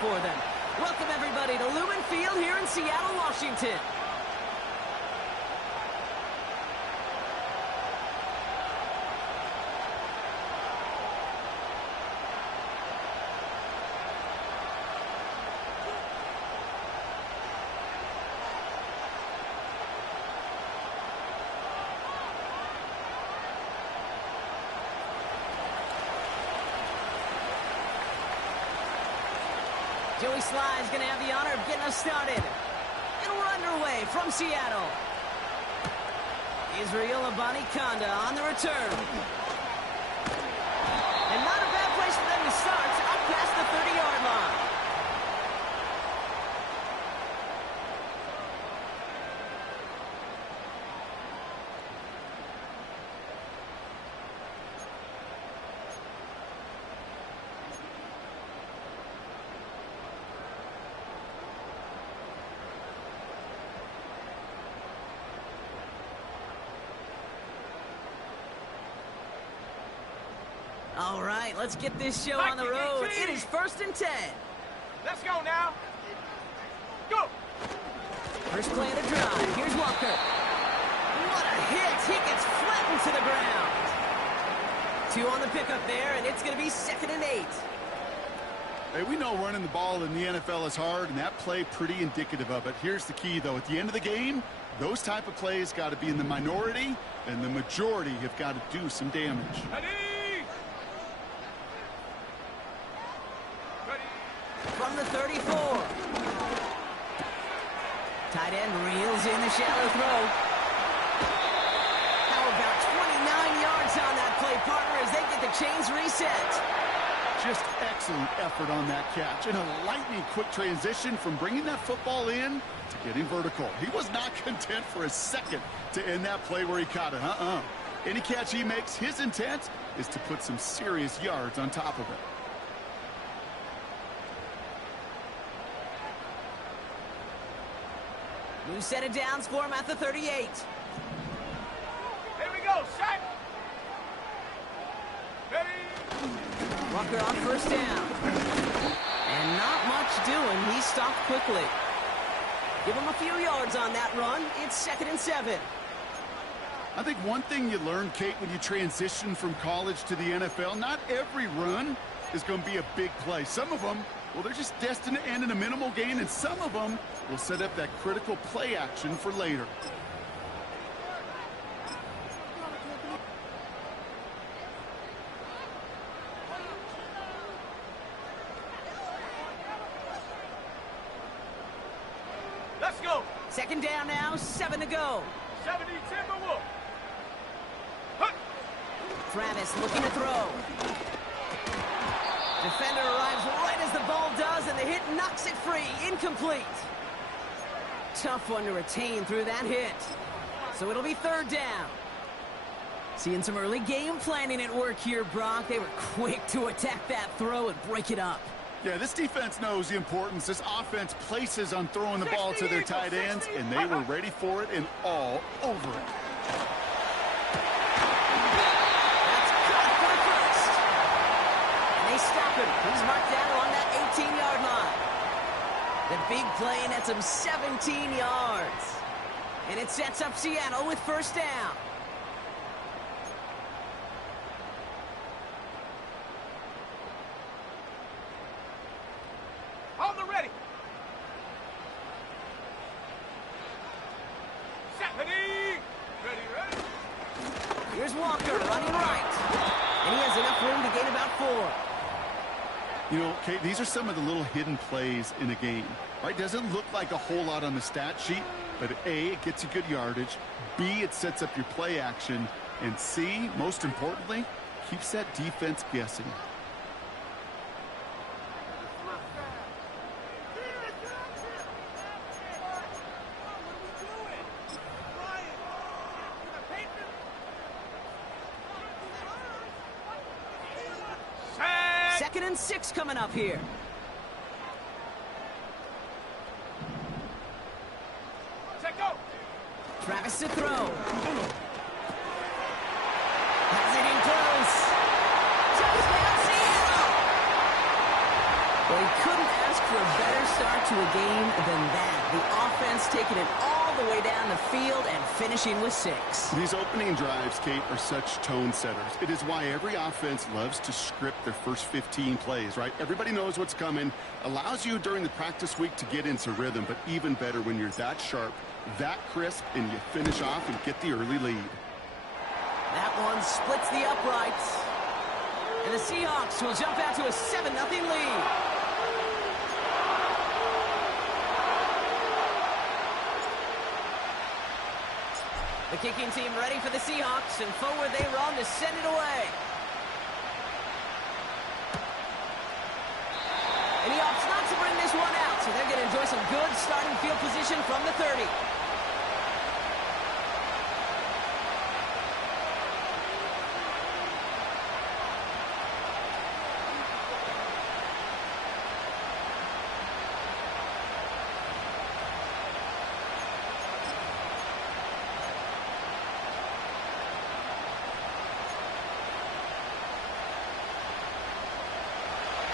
for them. Welcome, everybody, to Lumen Field here in Seattle, Washington. Joey Sly's going to have the honor of getting us started. And we're underway from Seattle. Israel Abanikanda on the return. And not a bad place for them to start, up past the 30-yard line. All right, let's get this show on the road. It is 1st and 10. Let's go now. Go. First play of the drive. Here's Walker. What a hit. He gets flattened to the ground. 2 on the pickup there, and it's going to be 2nd and 8. Hey, we know running the ball in the NFL is hard, and that play pretty indicative of it. Here's the key, though. At the end of the game, those type of plays got to be in the minority, and the majority have got to do some damage. Ready. From the 34. Tight end reels in the shallow throw. How about 29 yards on that play, partner, as they get the chains reset. Just excellent effort on that catch. And a lightning quick transition from bringing that football in to getting vertical. He was not content for a second to end that play where he caught it. Any catch he makes, his intent is to put some serious yards on top of it. New set of downs for him at the 38. Here we go, set. Ready. Walker on first down. And not much doing. He stopped quickly. Give him a few yards on that run. It's 2nd and 7. I think one thing you learn, Kate, when you transition from college to the NFL, not every run is going to be a big play. Some of them, well, they're just destined to end in a minimal gain, and some of them will set up that critical play action for later. Let's go. 2nd down now, 7 to go. 70 Timberwolves. Huh. Travis looking to throw. Defender arrives right as the ball does, and the hit knocks it free. Incomplete. Tough one to retain through that hit. So it'll be 3rd down. Seeing some early game planning at work here, Brock. They were quick to attack that throw and break it up. Yeah, this defense knows the importance this offense places on throwing the ball to their tight ends, and they were ready for it and all over it. That's caught for the first. And they stop him. He's marked down on that 18-yard line. The big play nets him 17 yards. And it sets up Seattle with 1st down. On the ready. Set. Ready. Ready. Here's Walker running right. And he has enough room to gain about 4. You know, Kate, these are some of the little hidden plays in a game, right? Doesn't look like a whole lot on the stat sheet, but A, it gets you good yardage, B, it sets up your play action, and C, most importantly, keeps that defense guessing. Second and 6 coming up here. Set go. Travis to throw. Has it in close. Touchdown, Seattle! Well, he couldn't ask for a better start to a game than that? The offense taking it all the way down the field and finishing with 6. These opening drives, Kate, are such tone setters. It is why every offense loves to script their first 15 plays, right? Everybody knows what's coming. Allows you during the practice week to get into rhythm, but even better when you're that sharp, that crisp, and you finish off and get the early lead. That one splits the uprights. And the Seahawks will jump out to a 7-0 lead. The kicking team ready for the Seahawks, and forward they run to send it away. And he opts not to bring this one out, so they're going to enjoy some good starting field position from the 30.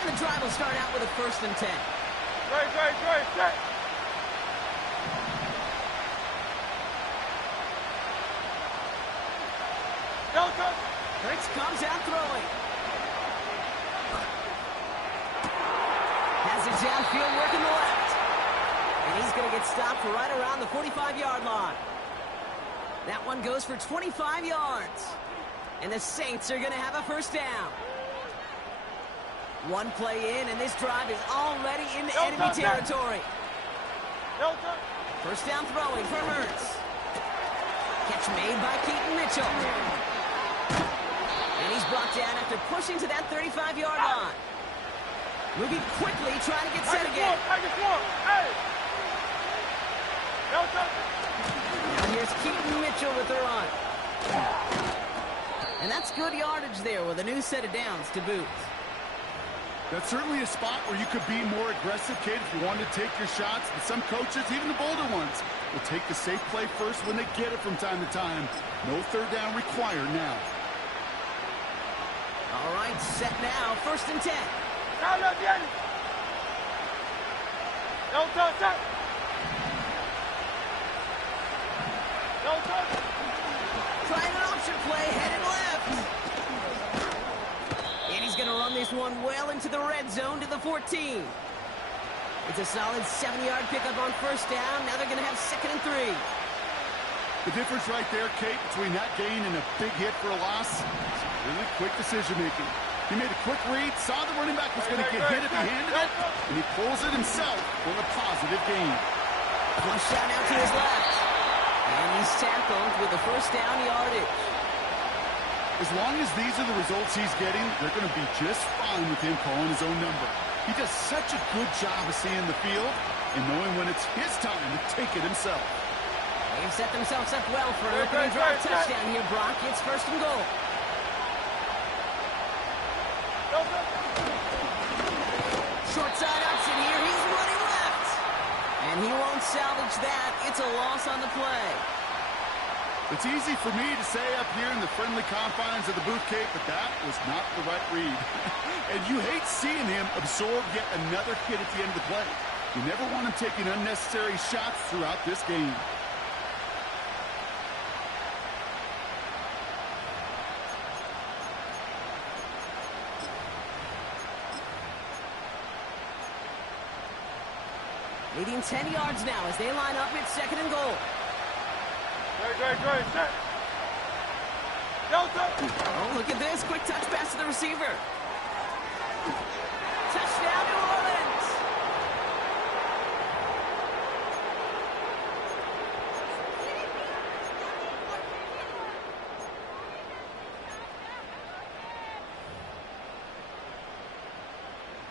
The drive will start out with a 1st and 10. Right. Delta. Hurts comes out throwing. Has it downfield working the left. And he's going to get stopped for right around the 45-yard line. That one goes for 25 yards. And the Saints are going to have a 1st down. One play in, and this drive is already in enemy territory. 1st down throwing for Hurts. Catch made by Keaton Mitchell. And he's brought down after pushing to that 35-yard line. Moving quickly, trying to get set again. Now here's Keaton Mitchell with the run. And that's good yardage there with a new set of downs to boot. That's certainly a spot where you could be more aggressive, Kate, if you wanted to take your shots. But some coaches, even the bolder ones, will take the safe play first when they get it from time to time. No 3rd down required now. All right, set now. 1st and 10. Trying an option play, headed left. And he's going to run this one well into the red zone to the 14. It's a solid 70-yard pickup on 1st down. Now they're going to have 2nd and 3. The difference right there, Kate, between that gain and a big hit for a loss, really quick decision-making. He made a quick read, saw the running back was going to get hit if he handed it, and he pulls it himself for a positive gain. Flush shot out to his left. And he's tackled with the 1st down yardage. As long as these are the results he's getting, they're going to be just fine with him calling his own number. He does such a good job of seeing the field and knowing when it's his time to take it himself. They've set themselves up well for an opening drive touchdown here, Brock. It's 1st and goal. Short side option here. He's running left. And he won't salvage that. It's a loss on the play. It's easy for me to say up here in the friendly confines of the booth, Kate, but that was not the right read. And you hate seeing him absorb yet another hit at the end of the play. You never want him taking unnecessary shots throughout this game. Leading 10 yards now as they line up at 2nd and goal. Set. Delta. Oh, look at this. Quick touch pass to the receiver. Touchdown, New Orleans.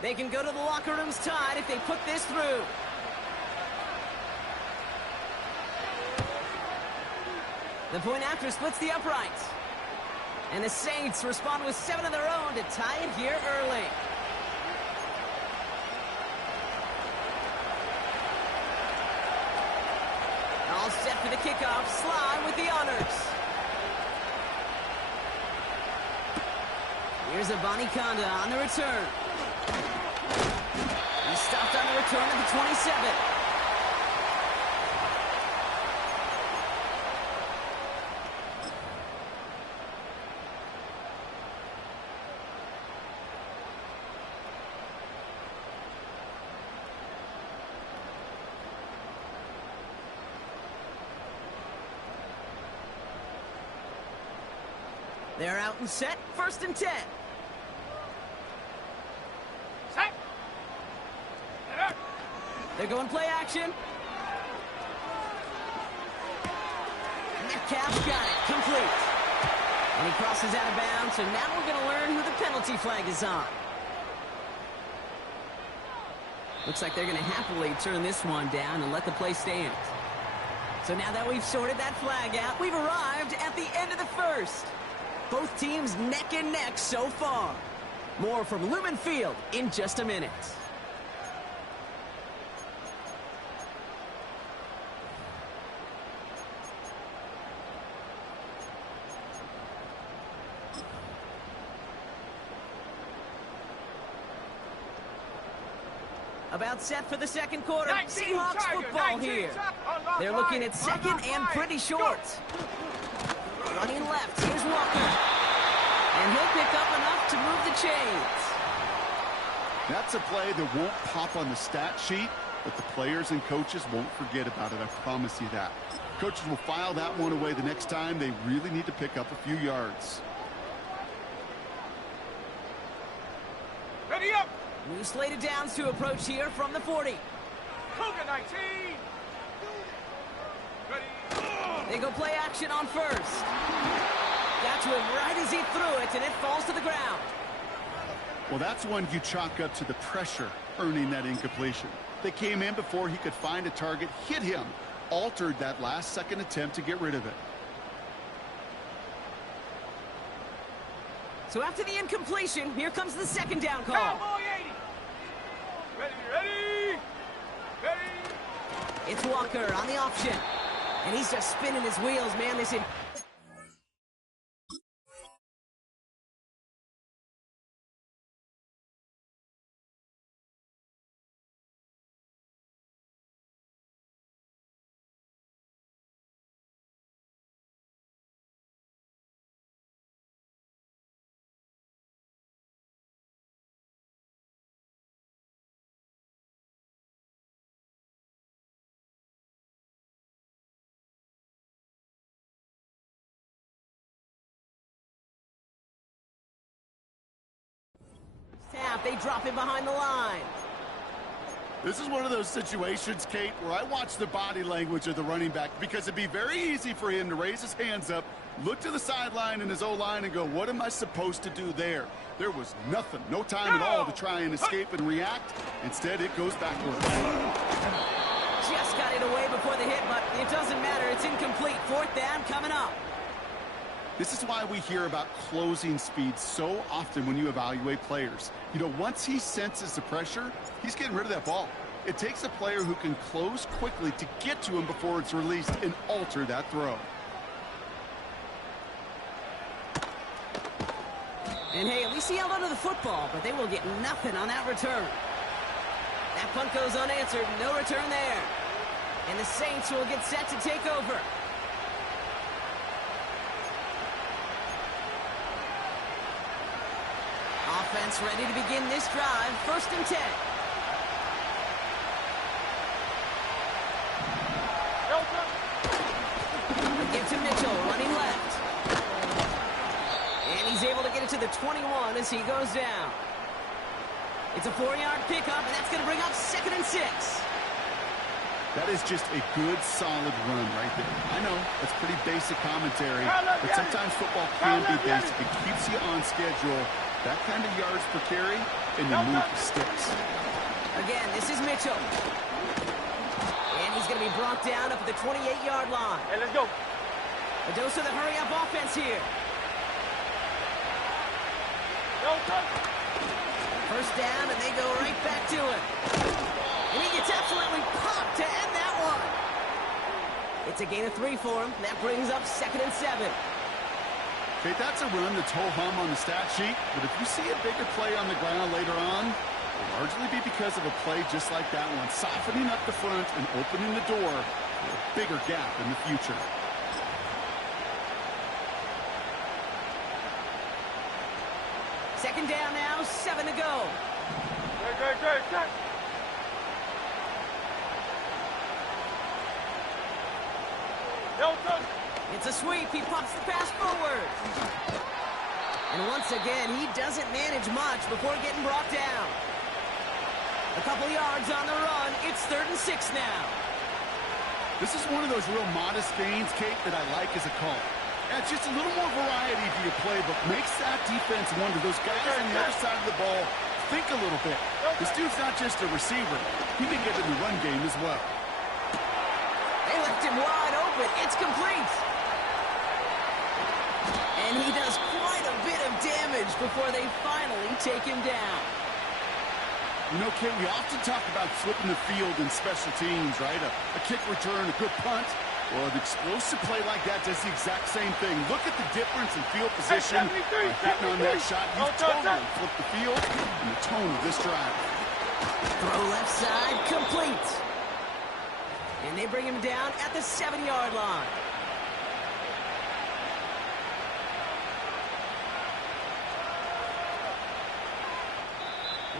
They can go to the locker rooms tied if they put this through. The point after splits the uprights. And the Saints respond with 7 of their own to tie it here early. All set for the kickoff. Sly with the honors. Here's Abanikanda on the return. He's stopped on return at the 27. They're out and set. 1st and 10. Set. They're going play action. Metcalf's got it. Complete. And he crosses out of bounds, so now we're going to learn who the penalty flag is on. Looks like they're going to happily turn this one down and let the play stand. So now that we've sorted that flag out, we've arrived at the end of the 1st. Both teams neck and neck so far. More from Lumen Field in just a minute. About set for the 2nd quarter. Seahawks football here. They're looking at 2nd and pretty short. Running left, here's Walker. And he'll pick up enough to move the chains. That's a play that won't pop on the stat sheet, but the players and coaches won't forget about it. I promise you that. Coaches will file that one away the next time. They really need to pick up a few yards. Ready up. New slated downs to approach here from the 40. Cougar 19. Ready. They go play action on 1st. Got to him right as he threw it, and it falls to the ground. Well, that's one you chalk up to the pressure earning that incompletion. They came in before he could find a target, hit him, altered that last-second attempt to get rid of it. So after the incompletion, here comes the 2nd down call. Cowboy 80. Ready. It's Walker on the option. And he's just spinning his wheels, man. This tap, they drop him behind the line. This is one of those situations, Kate, where I watch the body language of the running back because it'd be very easy for him to raise his hands up, look to the sideline in his O-line and go, what am I supposed to do there? There was nothing, no time at all to try and escape and react. Instead, it goes backwards. Just got it away before the hit, but it doesn't matter. It's incomplete. 4th down coming up. This is why we hear about closing speed so often when you evaluate players. You know, once he senses the pressure, he's getting rid of that ball. It takes a player who can close quickly to get to him before it's released and alter that throw. And hey, at least he held onto the football, but they will get nothing on that return. That punt goes unanswered. No return there. And the Saints will get set to take over. Offense ready to begin this drive. 1st and 10. Give to Mitchell, running left. And he's able to get it to the 21 as he goes down. It's a 4-yard pickup, and that's going to bring up 2nd and 6. That is just a good, solid run right there. I know, that's pretty basic commentary, but sometimes football can be basic. It keeps you on schedule. That kind of yards per carry, and you move the sticks. Again, this is Mitchell. And he's going to be brought down up at the 28-yard line. Hey, let's go. A dose of the hurry-up offense here. First down, and they go right back to it. And he gets absolutely popped to end that one. It's a gain of 3 for him. That brings up 2nd and 7. Okay, that's a run that's ho-hum on the stat sheet, but if you see a bigger play on the ground later on, will largely be because of a play just like that one, softening up the front and opening the door for a bigger gap in the future. Second down now, 7 to go. Good. It's a sweep. He pops the pass forward. And once again, he doesn't manage much before getting brought down. A couple yards on the run. It's 3rd and 6 now. This is one of those real modest gains, Kate, that I like as a call. Adds just a little more variety to your playbook. Makes that defense wonder. Those guys on the other side of the ball think a little bit. This dude's not just a receiver. He can get in the run game as well. They left him wide open. It's complete. And he does quite a bit of damage before they finally take him down. You know, Kate, we often talk about flipping the field in special teams, right? A kick return, a good punt. Well, an explosive play like that does the exact same thing. Look at the difference in field position. Hitting on that shot, you've totally flipped the field and the tone of this drive. Throw left side, complete. And they bring him down at the 7-yard line.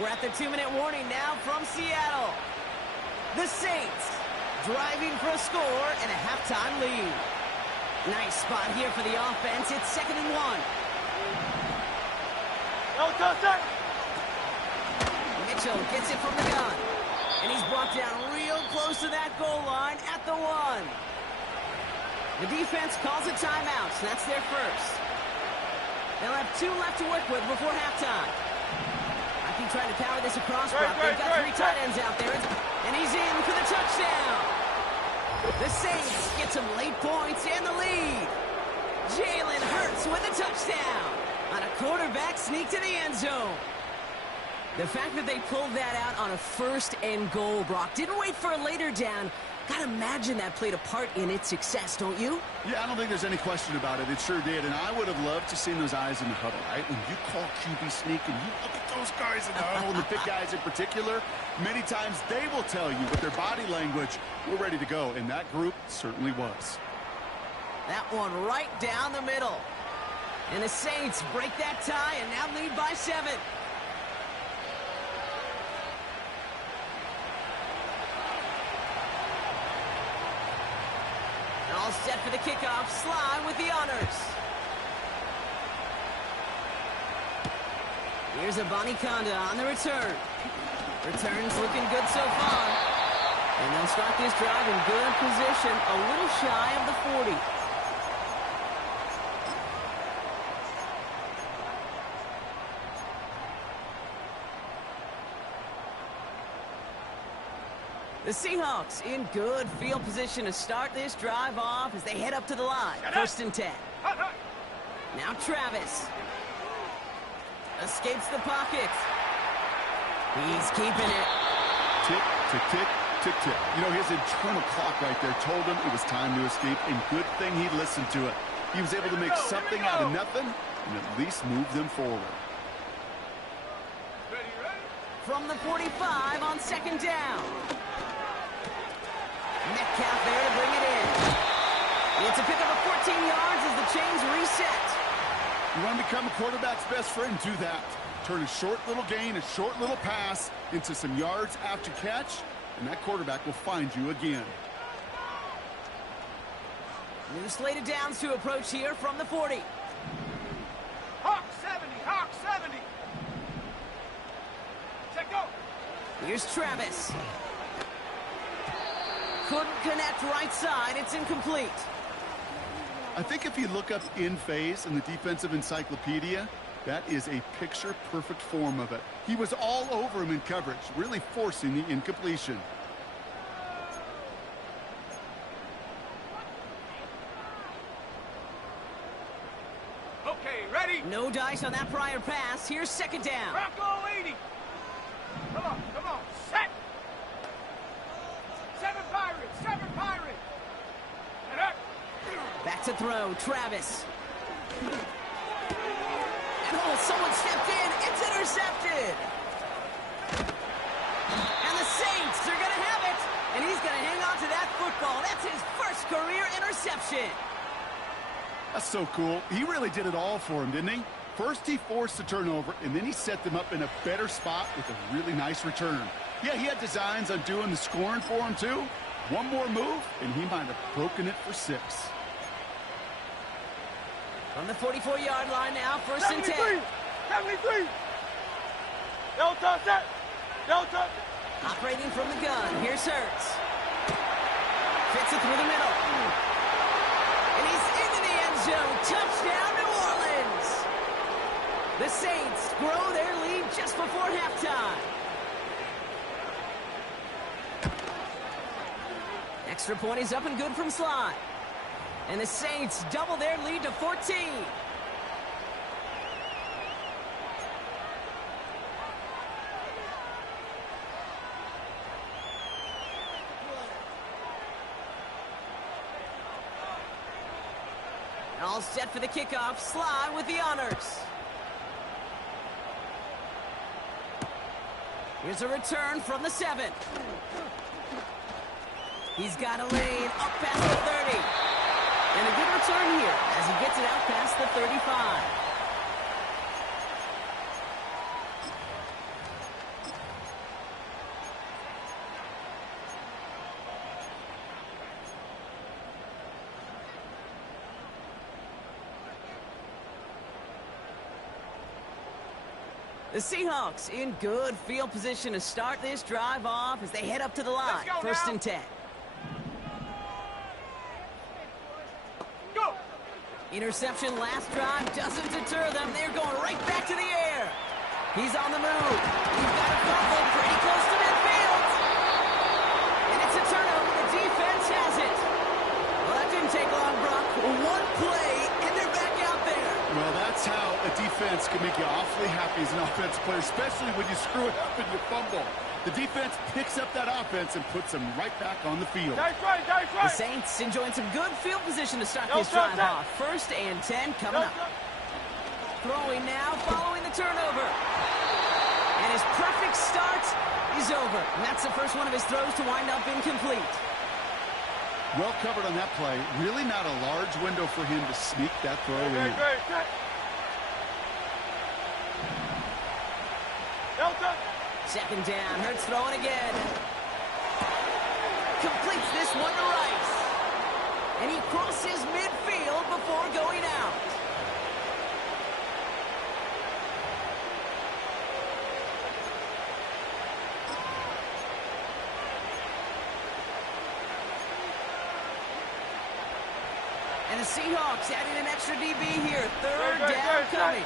We're at the 2-minute warning now from Seattle. The Saints driving for a score and a halftime lead. Nice spot here for the offense. It's 2nd and 1. Mitchell gets it from the gun. And he's brought down real close to that goal line at the 1. The defense calls a timeout, so that's their first. They'll have 2 left to work with before halftime. I keep trying to power this across, but they've got 3 tight ends out there. And he's in for the touchdown. The Saints get some late points and the lead. Jalen Hurts with a touchdown on a quarterback sneak to the end zone. The fact that they pulled that out on a 1st and goal, Brock, didn't wait for a later down. Gotta imagine that played a part in its success, don't you? Yeah, I don't think there's any question about it. It sure did. And I would have loved to see those eyes in the huddle, right? When you call QB sneak and you look at those guys in the huddle, and the big guys in particular, many times they will tell you with their body language, we're ready to go. And that group certainly was. That one right down the middle. And the Saints break that tie and now lead by 7. All set for the kickoff. Sly with the honors. Here's Abanikanda on the return. Return's looking good so far. And they'll start this drive in good position, a little shy of the 40. The Seahawks in good field position to start this drive off as they head up to the line. 1st and 10. Now Travis. Escapes the pocket. He's keeping it. Tick, tick, tick, tick, tick. You know, his internal clock right there told him it was time to escape, and good thing he listened to it. He was able to make something out of nothing and at least move them forward. From the 45 on 2nd down. Metcalf there to bring it in. It's a pickup of 14 yards as the chains reset. You want to become a quarterback's best friend, do that. Turn a short little gain, a short little pass into some yards after catch, and that quarterback will find you again. New slate of downs to approach here from the 40. Hawk 70, Hawk 70. Check go. Here's Travis. Couldn't connect right side. It's incomplete. I think if you look up in phase in the defensive encyclopedia, that is a picture-perfect form of it. He was all over him in coverage, really forcing the incompletion. Okay, ready? No dice on that prior pass. Here's 2nd down. Bronco 80. Come on, set. 7 Pirates, 7 Pirates. And up. Back to throw, Travis. And oh, someone stepped in. It's intercepted. interception. That's so cool. He really did it all for him, didn't he? First, he forced the turnover, and then he set them up in a better spot with a really nice return. Yeah, he had designs on doing the scoring for him, too. One more move, and he might have broken it for 6. From the 44-yard line now, 1st and 10. 73. No touch that. No touch. Operating from the gun. Here's Hurts. Fits it through the middle. And he's into the end zone. Touchdown, New Orleans. The Saints grow their lead just before halftime. Extra point is up and good from Sly. And the Saints double their lead to 14. All set for the kickoff. Sly with the honors. Here's a return from the 7. He's got a lane up past the 30. And a good return here as he gets it out past the 35. The Seahawks in good field position to start this drive off as they head up to the line. 1st and 10. Go. Interception last drive doesn't deter them. They're going right back to the air. He's on the move. He's got a fumble pretty close to midfield. And it's a turnover. The defense has it. Well, that didn't take long, Brock. One play, and they're back out there. Well, that's how a defense can make you awfully happy as an offensive player, especially when you screw it up and you fumble. The defense picks up that offense and puts them right back on the field. That's right, that's right. The Saints enjoying some good field position to start this drive off. 1st and 10 coming up. Throwing now, following the turnover. And his perfect start is over. And that's the first one of his throws to wind up incomplete. Well covered on that play. Really not a large window for him to sneak that throw in. Second down, Hurts throwing again. Completes this one to Rice. And he crosses midfield before going out. And the Seahawks adding an extra DB here. 3rd down coming.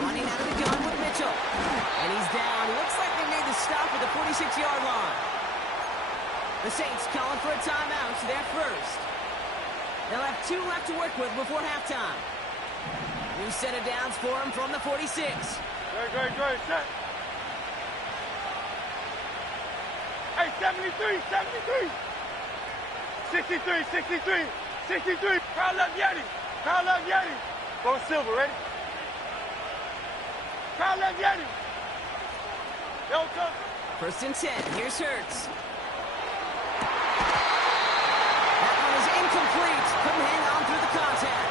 Running out of the gun with Mitchell. And he's down. Looks like they made the stop at the 46-yard line. The Saints calling for a timeout. They're first. They'll have 2 left to work with before halftime. New set of downs for him from the 46. Great, set. Hey, 73. 63. Crowd love Yeti. Go Silver, ready? Crowd love Yeti. Yo, come. 1st and 10. Here's Hurts. That one is incomplete. Couldn't hang on through the contact.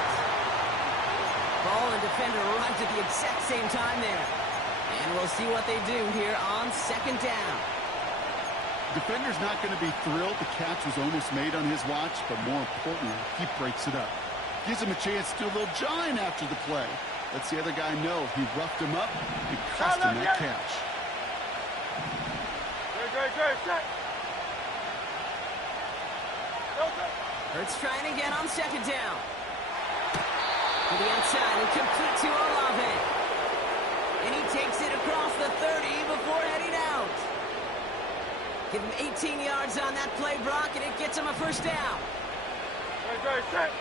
Ball and defender arrived at the exact same time there. And we'll see what they do here on 2nd down. Defender's not going to be thrilled the catch was almost made on his watch, but more importantly, he breaks it up. Gives him a chance to do a little jawing after the play. Lets the other guy know he roughed him up and cost him that catch. Great, set. Hurts trying again on 2nd down. To the outside and complete to Olave. And he takes it across the 30 before heading out. Give him 18 yards on that play, Brock, and it gets him a 1st down. Great, set.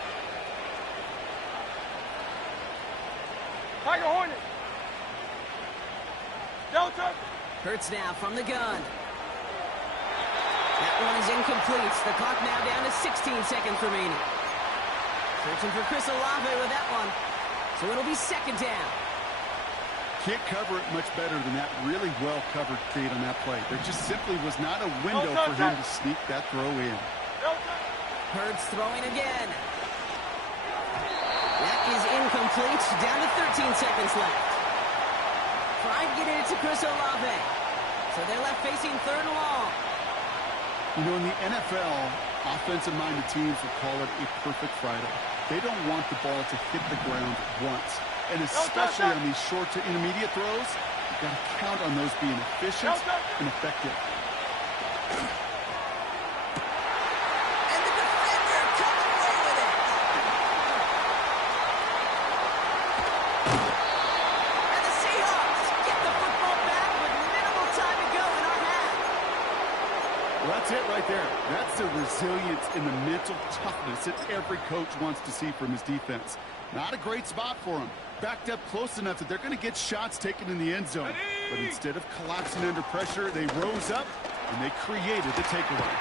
Tiger Hornet. Delta. Hurts now from the gun. That one is incomplete. The clock now down to 16 seconds remaining. Searching for Chris Olave with that one. So it'll be 2nd down. can't cover it much better than that really well-covered gate on that play. There just simply was not a window for him to sneak that throw in. Hurts throwing again. That is incomplete. Down to 13 seconds left. Trying to get it to Chris Olave. So they're left facing third and long. You know, in the NFL, offensive-minded teams will call it a perfect Friday. They don't want the ball to hit the ground once. And especially on these short to intermediate throws, you've got to count on those being efficient and effective. And the defender comes away with it. And the Seahawks get the football back with minimal time to go in our half. Well, that's it right there. That's the resilience and the mental toughness that every coach wants to see from his defense. Not a great spot for him. Backed up close enough that they're going to get shots taken in the end zone. But instead of collapsing under pressure, they rose up and they created the takeaway.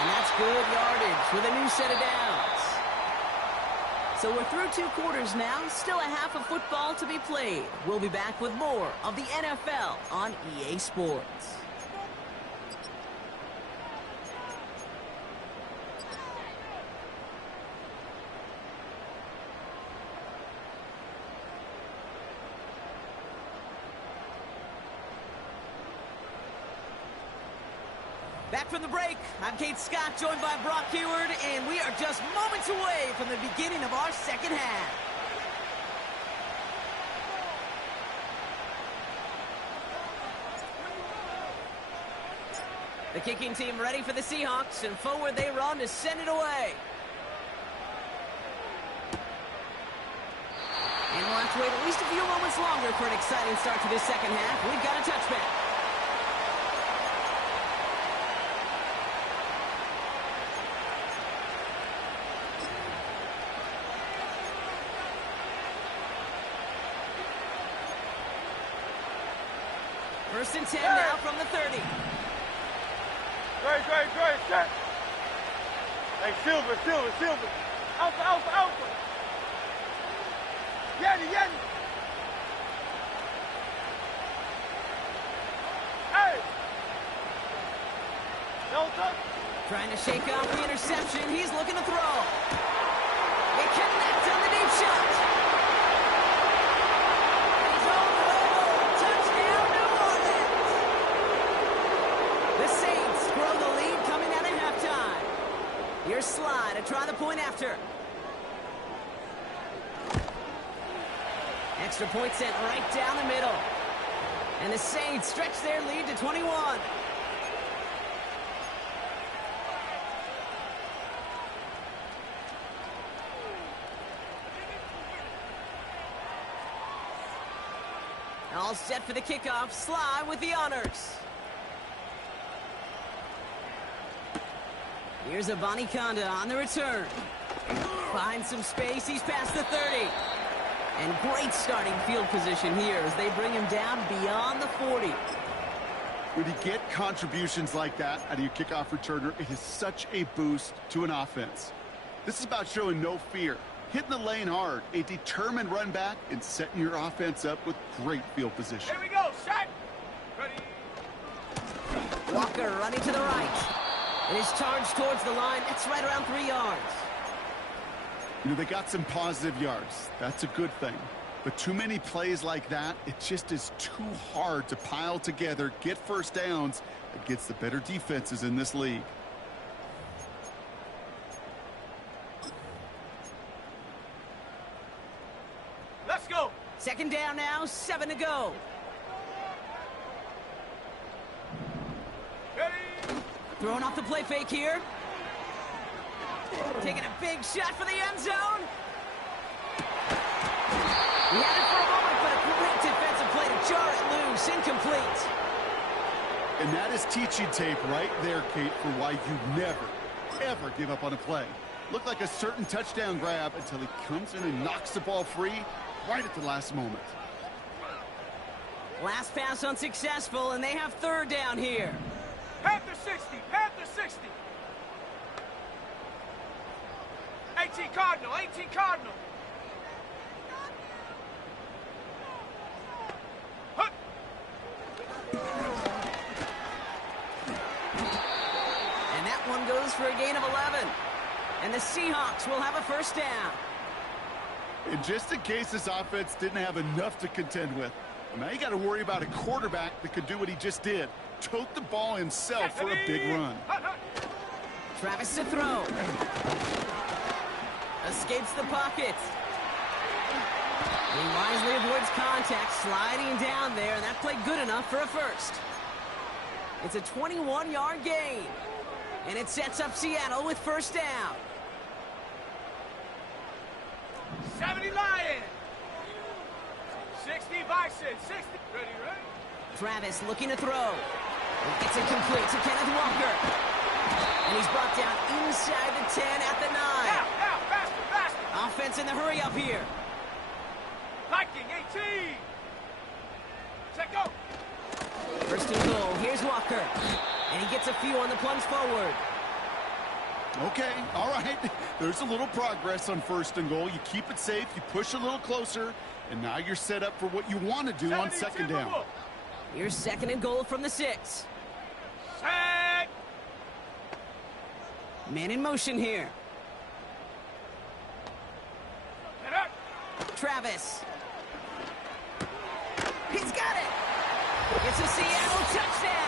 And that's good yardage with a new set of downs. So we're through 2 quarters now. Still a half of football to be played. We'll be back with more of the NFL on EA Sports. Back from the break, I'm Kate Scott, joined by Brock Heward, and we are just moments away from the beginning of our second half. The kicking team ready for the Seahawks, and forward they run to send it away. And we'll have to wait at least a few moments longer for an exciting start to this second half. We've got a touchback. First and 10 now from the 30. Great, set. Hey, Silver. Alpha. Yeti. Hey. Delta. Trying to shake off the interception. He's looking to throw. It connects on the deep shot. He's over. Touchdown, New Orleans. The Saints grow the lead coming out of halftime. Here's Sly to try the point after. Extra point sent right down the middle. And the Saints stretch their lead to 21. All set for the kickoff. Sly with the honors. Here's Abanikanda on the return. Finds some space. He's past the 30. And great starting field position here as they bring him down beyond the 40. When you get contributions like that out of your kickoff returner, it is such a boost to an offense. This is about showing no fear, hitting the lane hard, a determined run back, and setting your offense up with great field position. Here we go, set. Ready. Walker running to the right. And his charge towards the line. It's right around 3 yards. You know, they got some positive yards. That's a good thing. But too many plays like that, it just is too hard to pile together, get first downs against the better defenses in this league. Let's go. Second down now, 7 to go. Ready. Throwing off the play fake here. Taking a big shot for the end zone. He had it for a moment, but a great defensive play to jar it loose. Incomplete. And that is teaching tape right there, Kate, for why you never, ever give up on a play. Looked like a certain touchdown grab until he comes in and knocks the ball free right at the last moment. Last pass unsuccessful, and they have third down here. Panther 60. 18 Cardinal. for a gain of 11. And the Seahawks will have a first down. And just in case this offense didn't have enough to contend with, now you got to worry about a quarterback that could do what he just did. Tote the ball himself for a big run. Travis to throw. Escapes the pocket. He wisely avoids contact, sliding down there, and that played good enough for a first. It's a 21-yard gain, and it sets up Seattle with first down. 70 Lions. 60 Bison. 60. Ready, right? Travis looking to throw. It's incomplete to Kenneth Walker. And he's brought down inside the 10 at the 9. Now, faster, faster. Offense in the hurry up here. Viking 18. Check go. First and goal. Here's Walker. And he gets a few on the plunge forward. Okay, all right. There's a little progress on first and goal. You keep it safe, you push a little closer, and now you're set up for what you want to do on second down. Here's second and goal from the 6. Set. Man in motion here. Get up. Travis. He's got it. It's a Seattle touchdown.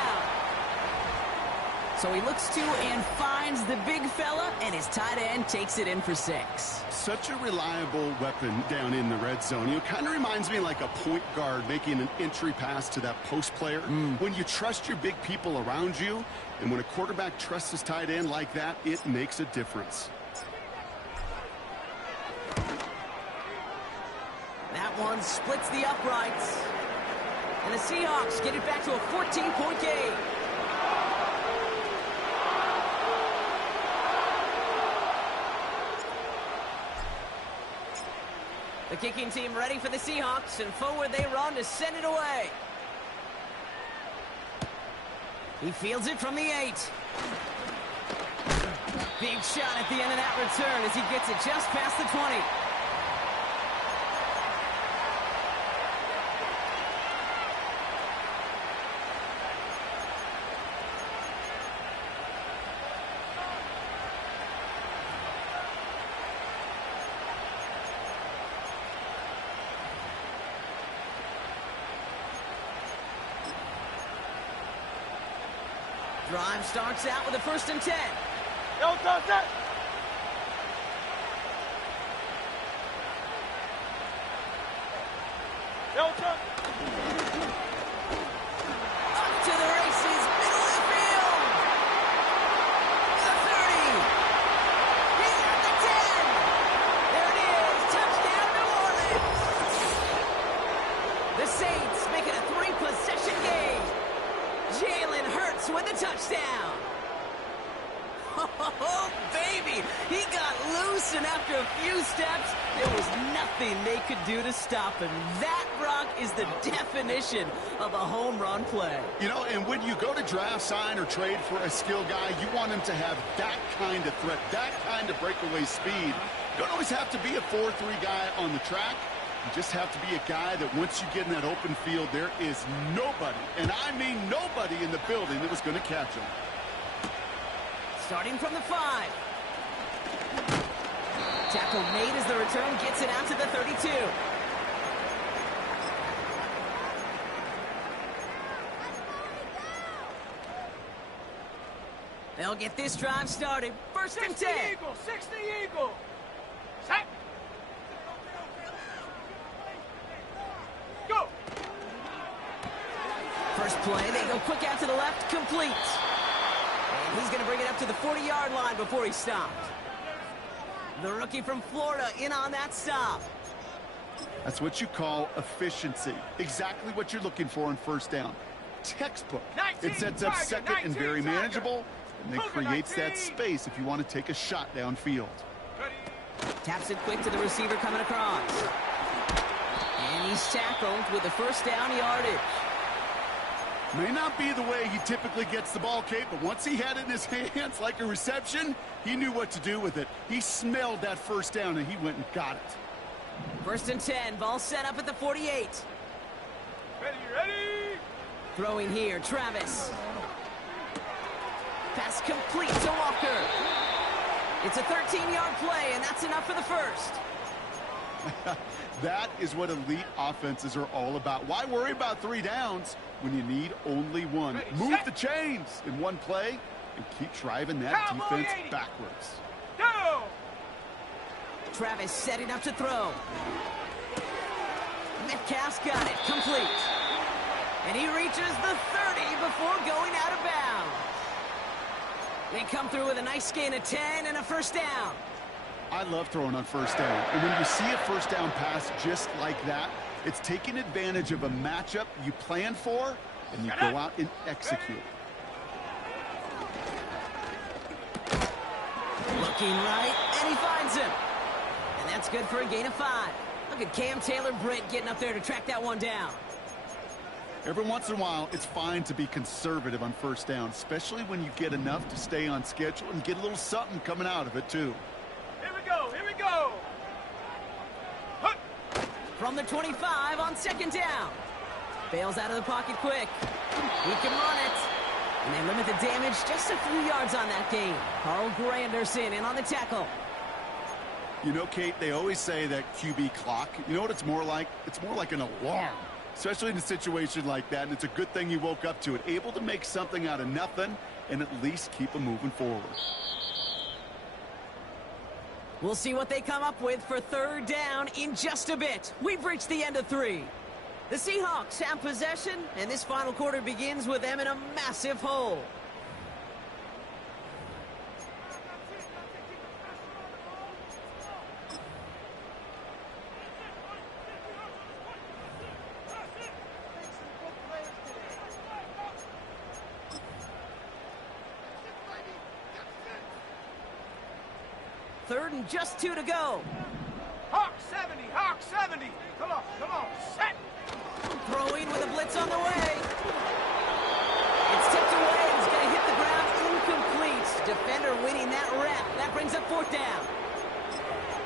So he looks to and finds the big fella, and his tight end takes it in for 6. Such a reliable weapon down in the red zone. It kind of reminds me like a point guard making an entry pass to that post player. When you trust your big people around you, and when a quarterback trusts his tight end like that, it makes a difference. That one splits the uprights. And the Seahawks get it back to a 14-point game. The kicking team ready for the Seahawks, and forward they run to send it away. He fields it from the 8. Big shot at the end of that return as he gets it just past the 20. Drive starts out with a first and 10. Yo, does that. Yo, does. Up to the races, middle of the field. The 30. He's at the 10. There it is, touchdown New Orleans. The Saints make it a 3-possession game. Jalen Hurts with a touchdown. Oh, baby, he got loose, and after a few steps, there was nothing they could do to stop him. That, Brock, is the definition of a home run play. You know, and when you go to draft, sign, or trade for a skill guy, you want him to have that kind of threat, that kind of breakaway speed. You don't always have to be a 4-3 guy on the track. You just have to be a guy that once you get in that open field, there is nobody, and I mean nobody in the building that was going to catch him. Starting from the 5. Tackle made as the return gets it out to the 32. They'll get this drive started. First and 10. 60 Eagle, 60 Eagle. Set. Go. First play, they go quick out to the left, complete. And he's going to bring it up to the 40-yard line before he stopped. The rookie from Florida in on that stop. That's what you call efficiency. Exactly what you're looking for on first down. Textbook. It sets up second and very manageable, and then creates that space if you want to take a shot downfield. Taps it quick to the receiver coming across. And he's tackled with the first down yardage. May not be the way he typically gets the ball, Kate, but once he had it in his hands like a reception, he knew what to do with it. He smelled that first down, and he went and got it. First and 10, ball set up at the 48. Ready. Throwing here, Travis. Pass complete to Walker. It's a 13-yard play, and that's enough for the first. That is what elite offenses are all about. Why worry about 3 downs when you need only 1? Ready, Move set. the chains in one play and keep driving that Cowboy defense 80. backwards. Go! Travis setting up to throw. Metcalf's got it, complete. And he reaches the 30 before going out of bounds. They come through with a nice gain of 10 and a first down. I love throwing on first down. And when you see a first down pass just like that, it's taking advantage of a matchup you plan for, and you go out and execute. Looking right, and he finds him. And that's good for a gain of 5. Look at Cam Taylor-Britt getting up there to track that one down. Every once in a while, it's fine to be conservative on first down, especially when you get enough to stay on schedule and get a little something coming out of it, too. Here we go, here we go! Hup. From the 25 on second down. Bails out of the pocket quick. He can run it. And they limit the damage just a few yards on that gain. Carl Granderson in on the tackle. You know, Kate, they always say that QB clock, you know what it's more like? It's more like an alarm, especially in a situation like that, and it's a good thing you woke up to it, able to make something out of nothing and at least keep them moving forward. We'll see what they come up with for third down in just a bit. We've reached the end of 3. The Seahawks have possession, and this final quarter begins with them in a massive hole. Third and just 2 to go. Hawk 70, Hawk 70! Come on, set! Throwing with a blitz on the way. It's tipped away. It's going to hit the ground incomplete. Defender winning that rep. That brings up 4th down.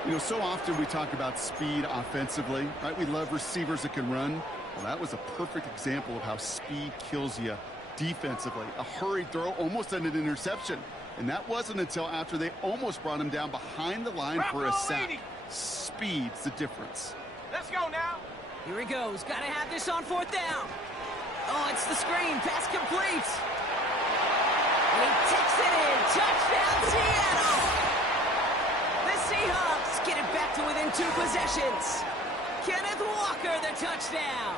You know, so often we talk about speed offensively, right? We love receivers that can run. Well, that was a perfect example of how speed kills you defensively. A hurried throw, almost an interception. And that wasn't until after they almost brought him down behind the line for a sack. Speed's the difference. Let's go now! Here he goes. Got to have this on 4th down. Oh, it's the screen. Pass complete. And he takes it in. Touchdown, Seattle. The Seahawks get it back to within 2 possessions. Kenneth Walker, the touchdown.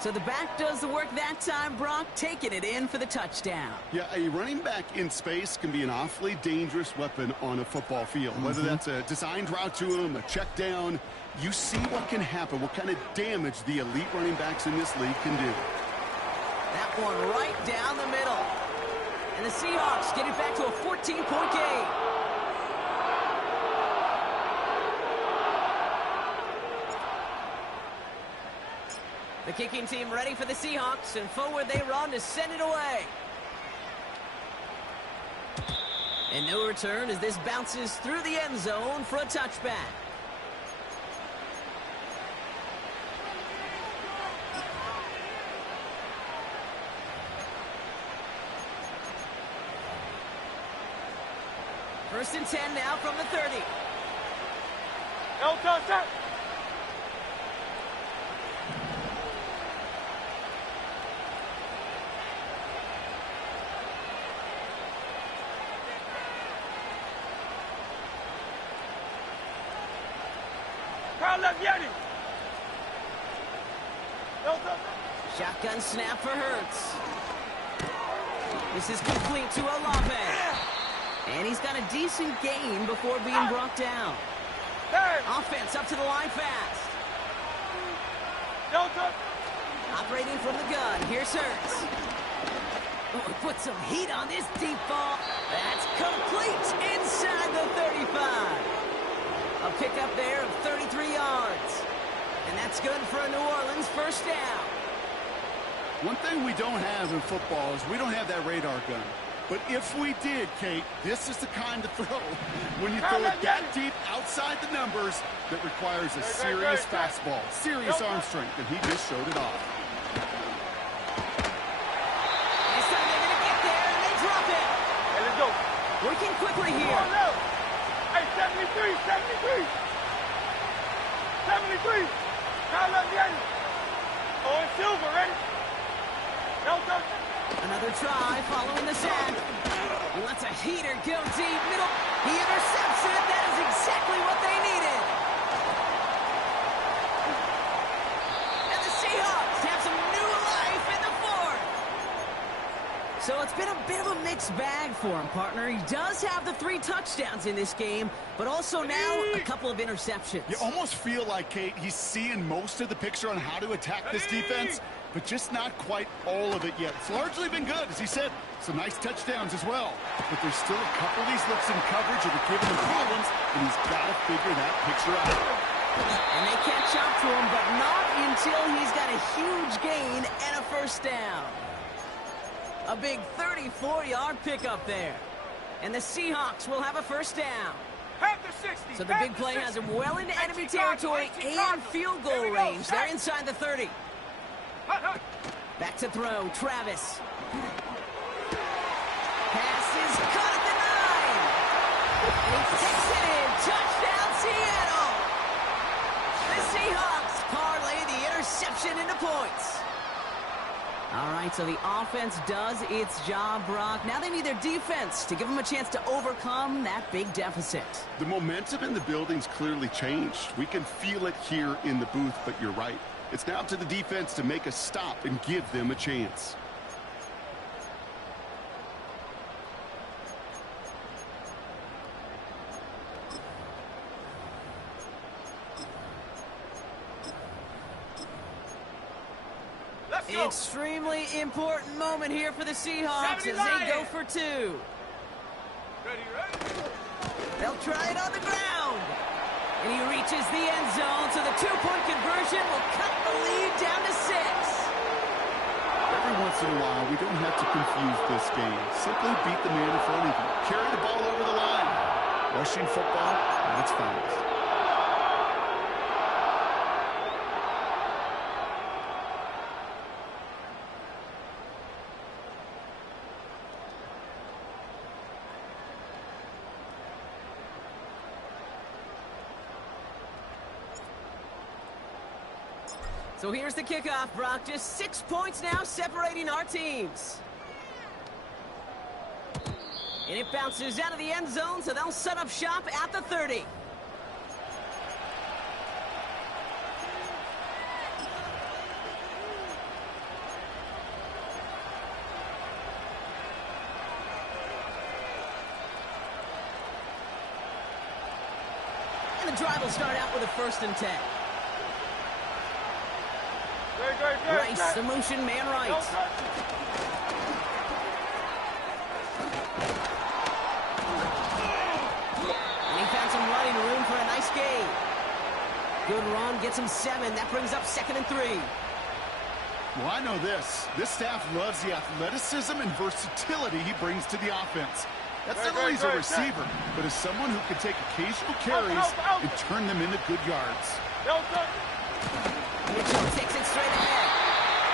So the back does the work that time, Brock, taking it in for the touchdown. Yeah, a running back in space can be an awfully dangerous weapon on a football field. Whether that's a designed route to him, a check down, you see what can happen, what kind of damage the elite running backs in this league can do. That one right down the middle. And the Seahawks get it back to a 14-point game. The kicking team ready for the Seahawks, and forward they run to send it away. And no return as this bounces through the end zone for a touchback. First and 10 now from the 30. Elton, set! Shotgun snap for Hurts. This is complete to Olave. And he's got a decent gain before being brought down. Offense up to the line fast. Operating from the gun. Here's Hurts. Oh, put some heat on this deep ball. That's complete inside the 35. A pickup there of 33 yards. And that's good for a New Orleans first down. One thing we don't have in football is we don't have that radar gun. But if we did, Kate, this is the kind of throw when you throw it that deep outside the numbers that requires a serious fastball, serious arm strength, and he just showed it off. This time they're going to get there, and they drop it. Working quickly Come here. on, now. Hey, 73, 73. 73. Count up the end. Oh, and Silver, ready? Delta. Another try following the sack. He lets a heater go deep middle. He intercepts it. That is exactly what they needed. And the Seahawks have some new life in the fourth. So it's been a bit of a mixed bag for him, partner. He does have the 3 touchdowns in this game, but also now a couple of interceptions. You almost feel like, Kate, he's seeing most of the picture on how to attack this defense, but just not quite all of it yet. It's largely been good, as he said. Some nice touchdowns as well. But there's still a couple of these looks in coverage that are giving him problems, and he's got to figure that picture out. And they catch up to him, but not until he's got a huge gain and a first down. A big 34-yard pickup there. And the Seahawks will have a first down. Half the 60. So the big play has him well into enemy territory and field goal range. They're inside the 30. Hut, hut. Back to throw, Travis. Pass is caught at the 9. And he takes it in. Touchdown, Seattle. The Seahawks parlay the interception into points. All right, so the offense does its job, Brock. Now they need their defense to give them a chance to overcome that big deficit. The momentum in the building's clearly changed. We can feel it here in the booth, but you're right. It's now up to the defense to make a stop and give them a chance. Let's go. Extremely important moment here for the Seahawks as they go for 2. Ready, ready. They'll try it on the ground. And he reaches the end zone, so the 2-point conversion will cut the lead down to 6. Every once in a while, we don't have to confuse this game. Simply beat the man in front of you. Carry the ball over the line. Rushing football, that's fine. So here's the kickoff, Brock. Just 6 points now separating our teams. And it bounces out of the end zone, so they'll set up shop at the 30. And the drive will start out with a 1st and 10. Rice, the motion man right. And he found some running room for a nice gain. Good run, gets him 7. That brings up 2nd and 3. Well, I know this. This staff loves the athleticism and versatility he brings to the offense. That's not only as a receiver, but as someone who can take occasional carries and turn them into good yards. Mitchell takes it straight ahead.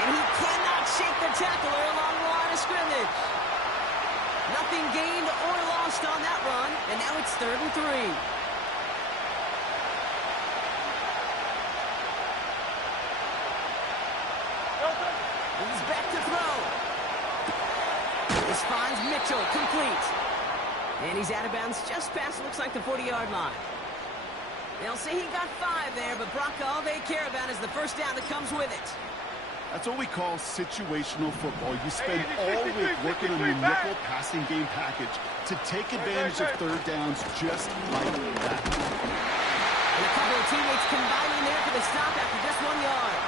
And he cannot shake the tackler along the line of scrimmage. Nothing gained or lost on that run, and now it's 3rd and 3. He's back to throw. This finds Mitchell, complete. And he's out of bounds just past, looks like, the 40-yard line. They'll say he got 5 there, but Brock, all they care about is the first down that comes with it. That's what we call situational football. You spend all week working on your nickel passing game package to take advantage of 3rd downs just like that. And a couple of teammates combining there for the stop after just 1 yard.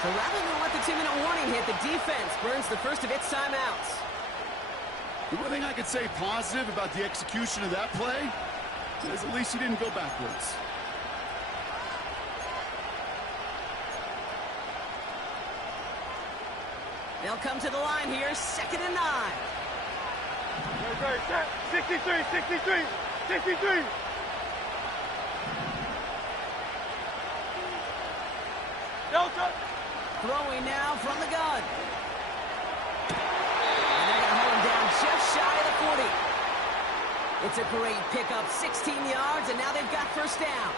So rather than let the 2-minute warning hit, the defense burns the first of its timeouts. The one thing I could say positive about the execution of that play is at least he didn't go backwards. They'll come to the line here, 2nd and 9. 63, 63, 63. Delta. Throwing now from the gun. And they're going to hold him down just shy of the 40. It's a great pickup, 16 yards, and now they've got first down.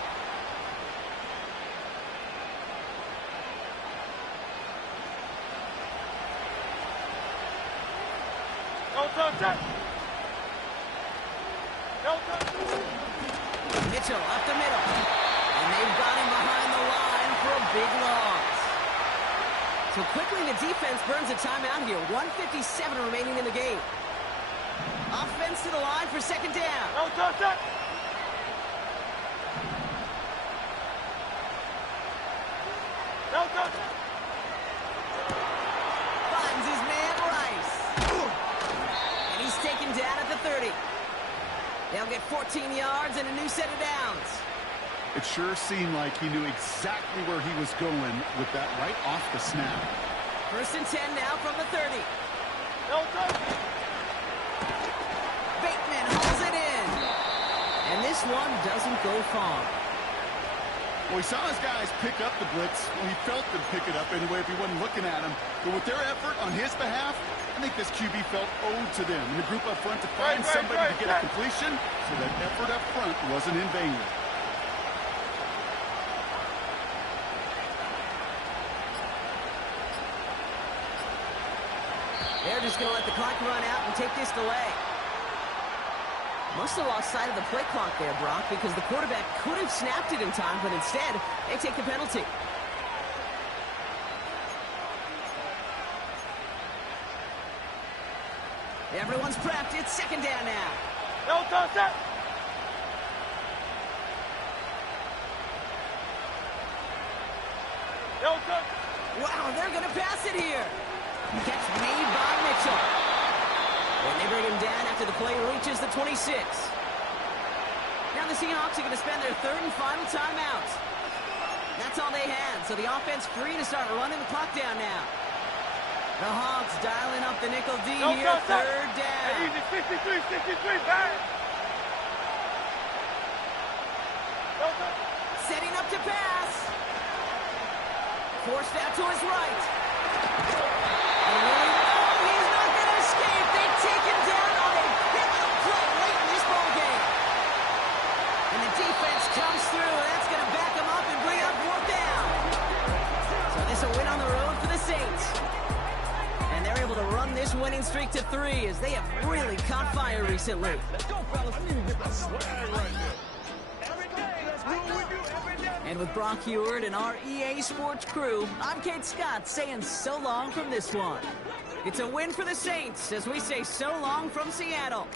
No touch. No touch. Mitchell up the middle. And they've got him behind the line for a big loss. So quickly the defense burns a timeout here. 1:57 remaining in the game. Offense to the line for second down. No touch. No touch. Finds his man Rice. And he's taken down at the 30. They'll get 14 yards and a new set of downs. It sure seemed like he knew exactly where he was going with that right off the snap. First and 10 now from the 30. No touch. Bateman hauls it in. And this one doesn't go far. Well, he saw his guys pick up the blitz. Well, he felt them pick it up anyway if he wasn't looking at him. But with their effort on his behalf, I think this QB felt owed to them. And the group up front to find somebody to get a completion, so that effort up front wasn't in vain. They're just going to let the clock run out and take this delay. Must have lost sight of the play clock there, Brock, because the quarterback could have snapped it in time, but instead, they take the penalty. Everyone's prepped. It's second down now. No touch. No touch. Wow, they're going to pass it here. Catch made by Mitchell. And they bring him down after the play reaches the 26. Now the Seahawks are going to spend their third and final timeout. That's all they had, so the offense free to start running the clock down now. The Hawks dialing up the nickel D No here, touch. third down. Easy, 63, bang. No touch. Setting up to pass. Forced out to his right. And really, no, he's not going to escape. They take him down on a pivotal play late in this ball game. And the defense comes through, and that's going to back him up and bring up fourth down. So this a win on the road for the Saints. And they're able to run this winning streak to 3 as they have really caught fire recently. Let's go, fellas. I need to get my swag right here. Every day, let's go with you every day. And with Brock Heward and our EA Sports crew, I'm Kate Scott saying so long from this one. It's a win for the Saints as we say so long from Seattle.